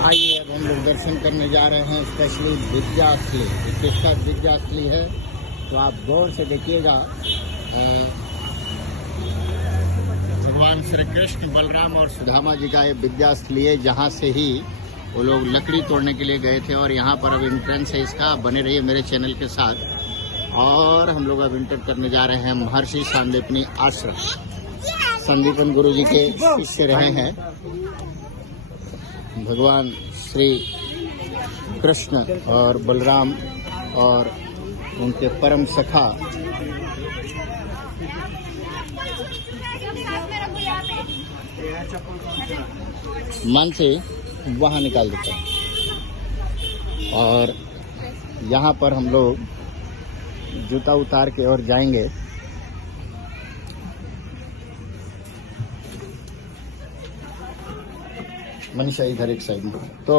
आइए अब हम लोग दर्शन करने जा रहे हैं स्पेशली विद्यास्थली। किसका विद्यास्थली है तो आप गौर से देखिएगा। भगवान श्री कृष्ण, बलराम और सुदामा जी का ये विद्यास्थली है, जहाँ से ही वो लोग लकड़ी तोड़ने के लिए गए थे। और यहाँ पर अब एंट्रेंस है इसका। बने रहिए मेरे चैनल के साथ। और हम लोग अब इंटर करने जा रहे हैं महर्षि सांदीपनी आश्रम। संदीपन गुरु जी के शिष्य रहे हैं भगवान श्री कृष्ण और बलराम और उनके परम सखा मन से वहाँ निकाल देते हैं। और यहाँ पर हम लोग जूता उतार के और जाएंगे। मनीषा इधर एक साइड में। तो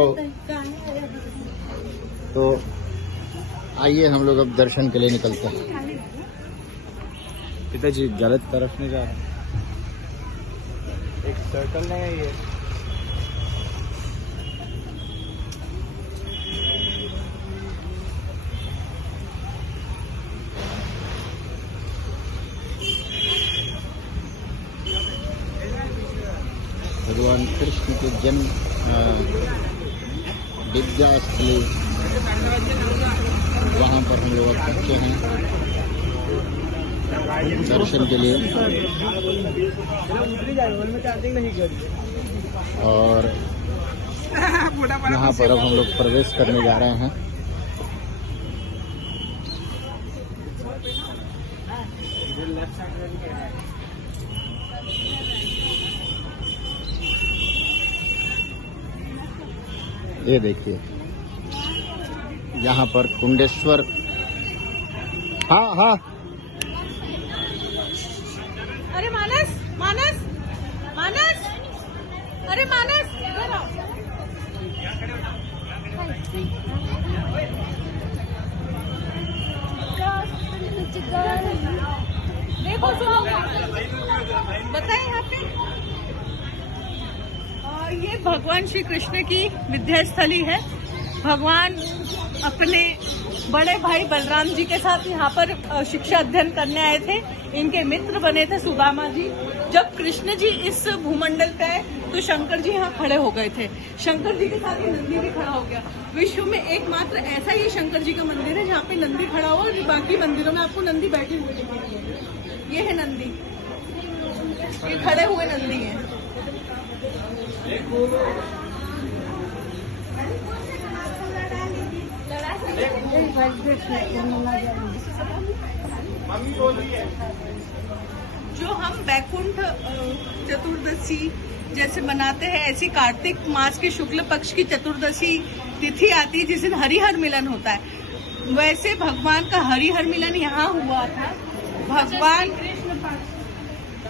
आइए हम लोग अब दर्शन के लिए निकलते हैं। पिताजी गलत तरफ नहीं जा रहा, एक सर्कल नहीं है ये। भगवान कृष्ण के जन्म विद्यास्थली, वहाँ पर हम लोग पहुँचे हैं दर्शन के लिए। और यहाँ पर अब हम लोग प्रवेश करने जा रहे हैं। ये देखिए यहाँ पर कुंडेश्वर। हाँ हाँ, अरे मानस मानस मानस, अरे मानस देखो, सुनो बताए यहाँ पे। ये भगवान श्री कृष्ण की विद्यास्थली है। भगवान अपने बड़े भाई बलराम जी के साथ यहाँ पर शिक्षा अध्ययन करने आए थे। इनके मित्र बने थे सुदामा जी। जब कृष्ण जी इस भूमंडल पे आए तो शंकर जी यहाँ खड़े हो गए थे। शंकर जी के साथ ये नंदी भी खड़ा हो गया। विश्व में एकमात्र ऐसा ही शंकर जी का मंदिर है जहाँ पे नंदी खड़ा हुआ, और बाकी मंदिरों में आपको नंदी बैठे हुए दिखेंगे। ये है नंदी, ये खड़े हुए नंदी है। जो हम बैकुंठ चतुर्दशी जैसे मनाते हैं, ऐसी कार्तिक मास के शुक्ल पक्ष की चतुर्दशी तिथि आती है जिस दिन हरिहर मिलन होता है। वैसे भगवान का हरिहर मिलन यहाँ हुआ था।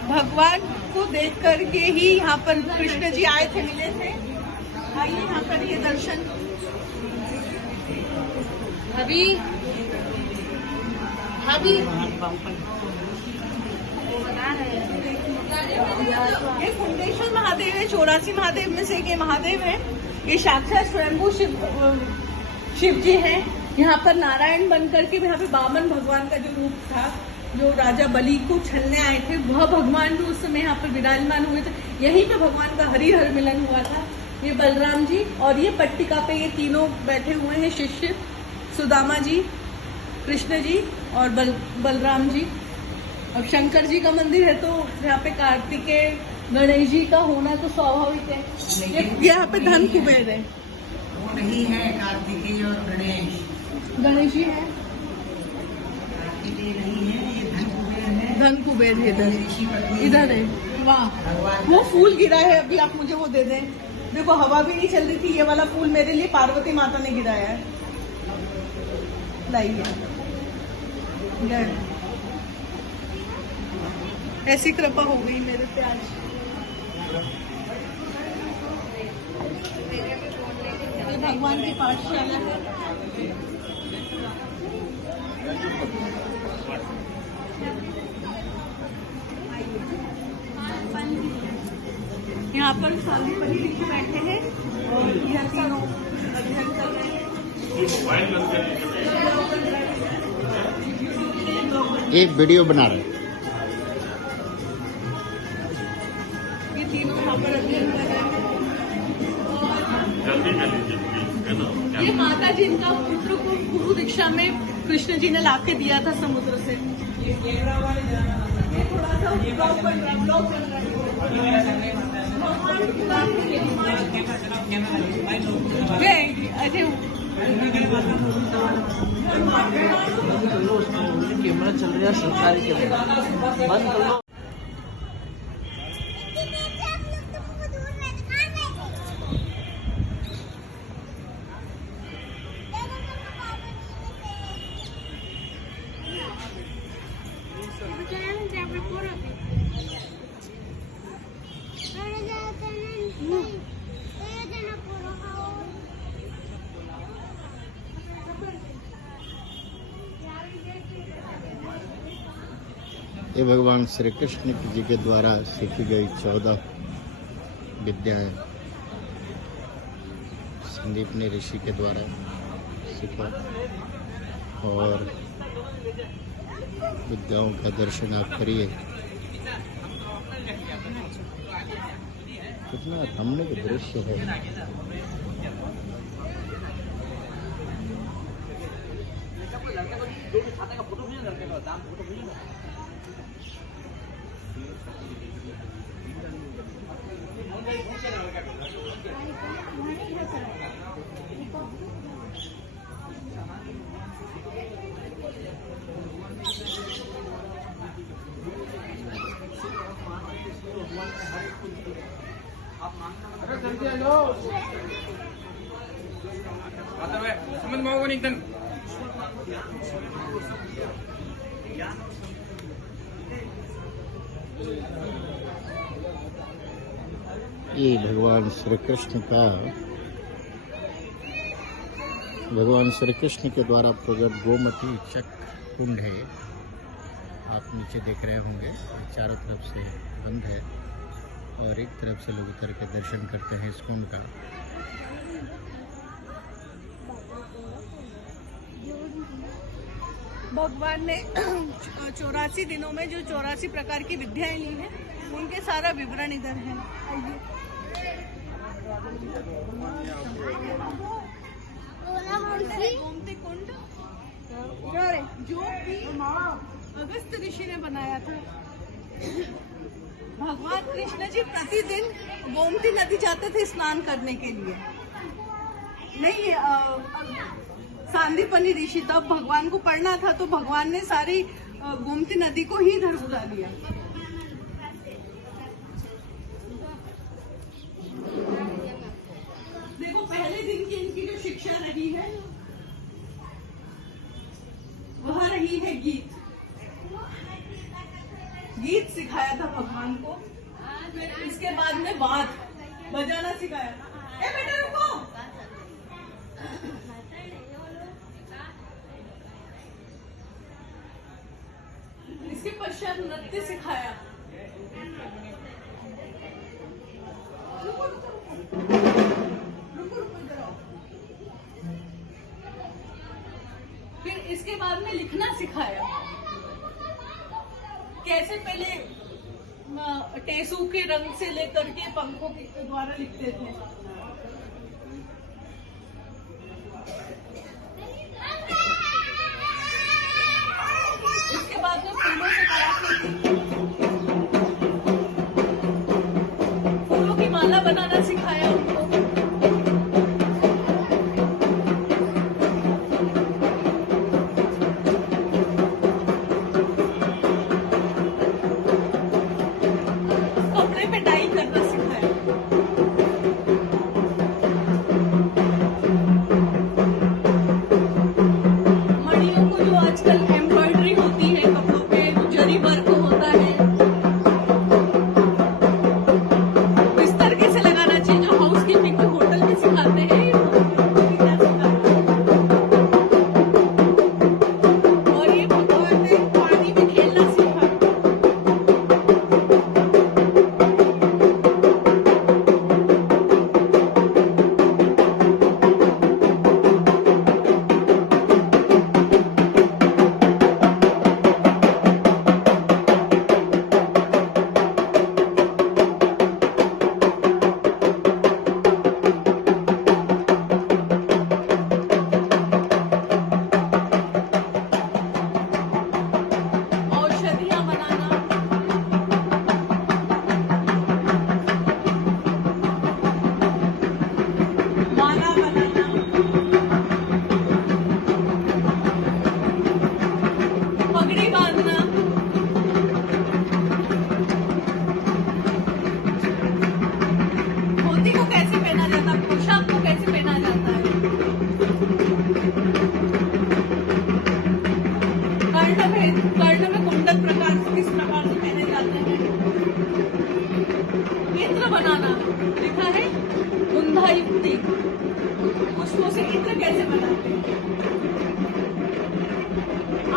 भगवान को देख करके ही यहाँ पर कृष्ण जी आए थे, मिले थे। आइए यहाँ पर ये दर्शन। अभी ये कुंडेश्वर महादेव है। 84 महादेव में से एक ये महादेव है। ये साक्षात स्वयंभू शिव जी हैं। यहाँ पर नारायण बनकर के यहाँ पे वामन भगवान का जो रूप था, जो राजा बलि को छलने आए थे, वह भगवान भी उस समय यहाँ पर विराजमान हुए थे। यहीं पे भगवान का हरिहर मिलन हुआ था। ये बलराम जी और ये पट्टिका पे ये तीनों बैठे हुए हैं शिष्य, सुदामा जी, कृष्ण जी और बलराम जी। अब शंकर जी का मंदिर है तो यहाँ पे कार्तिकेय गणेश जी का होना तो स्वाभाविक है। यहाँ पे धन कुबेर है। वो नहीं है कार्तिकेय और गणेश जी है। धन कुबेर इधर है। वाह, वो फूल गिरा है अभी, आप मुझे वो दे दें। देखो हवा भी नहीं चल रही थी। ये वाला फूल मेरे लिए पार्वती माता ने गिराया है। लाइए, ऐसी कृपा हो गई मेरे पे आज। भगवान की पाठशाला है। यहाँ पर साधु पंडित जी बैठे हैं और एक वीडियो बना रहे हैं। ये तीनों यहाँ पर अध्ययन कर रहे हैं। ये माता जी इनका पुत्र को गुरु दीक्षा में कृष्ण जी ने लाके दिया था समुद्र से। ये थोड़ा सा ब्लॉग बन रहा है। कैमरा चल रहा है, सरकारी कैमरा बंद कर लो। ये भगवान श्री कृष्ण जी के द्वारा सीखी गई 14 विद्याएं संदीप ने ऋषि के द्वारा सीखा और विद्याओं का दर्शन आप करिए। कितना सामने का दृश्य है। ये भगवान श्री कृष्ण के द्वारा प्रकट गोमती चक्र कुंड है। आप नीचे देख रहे होंगे, चारों तरफ से बंद है और एक तरफ से लोग उतर के दर्शन करते हैं इस कुंड का। भगवान ने 84 दिनों में जो 84 प्रकार की विद्याएं ली हैं, उनके सारा विवरण इधर है। गोमती कुंड जो कि अगस्त ऋषि ने बनाया था। भगवान कृष्ण जी प्रतिदिन गोमती नदी जाते थे स्नान करने के लिए। नहीं, सांदीपनी ऋषि तब भगवान को पढ़ना था, तो भगवान ने सारी गोमती नदी को ही इधर बुला लिया। देखो, पहले दिन की इनकी जो शिक्षा रही है वह रही है गीत सिखाया था भगवान को। फिर इसके बाद में वाद बजाना सिखाया। ए बेटा रुको। इसके पश्चात नृत्य सिखाया। फिर इसके बाद में लिखना सिखाया। कैसे पहले टेसू के रंग से लेकर के पंखों के द्वारा लिखते थे। इसके बाद में फूलों से फूलों की माला बनाना सिखाया उनको। कपड़े पे डाई करना सिखाया। मणियों को जो आजकल एम्ब्रॉयडरी होती है कपड़ों पे, जरी वर्क होता है, बिस्तर कैसे लगाना चाहिए, जो हाउस कीपिंग में होटल में सिखाते हैं। और ये भगवान ने पानी में खेलना सीखा।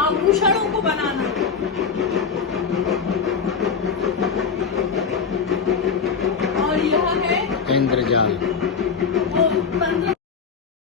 आभूषणों को बनाना। और यह है इंद्रजाल।